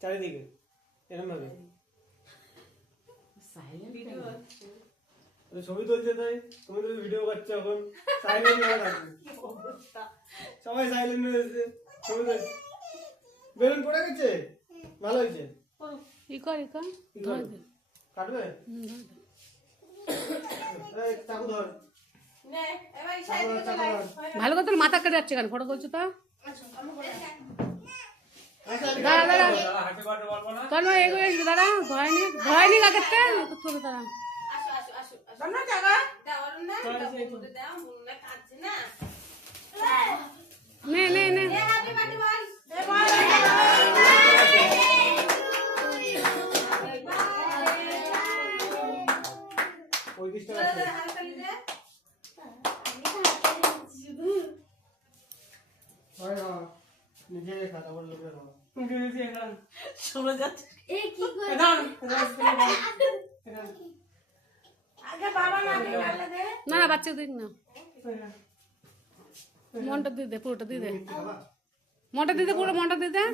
চারিদিকে এরকম ভাবে ছবি তুলছে, তাই তুমি তো ভিডিও করছো এখন। সাইলেন্ট হয়ে থাকবে, সবাই সাইলেন্ট হয়ে গেছে। ছবি তুলছে, বেলুন পড়ে গেছে, ভালো হয়েছে। কাটবে চাকু ধর, ভালো কথা মাথা কেটে যাচ্ছে কেন? ফটো বলছো তো দাঁড়া এগুলো দাঁড়া ধয়নি ধয়নি কাকে তোর দাঁড়া নে নে নে নিজে খাতা বললো শোনা যাচ্ছে না না বাচ্চা দিক না মনটা দিয়ে দে পুরোটা দিয়ে দে মনটা দিয়ে দে পুরো মনটা দিয়ে দে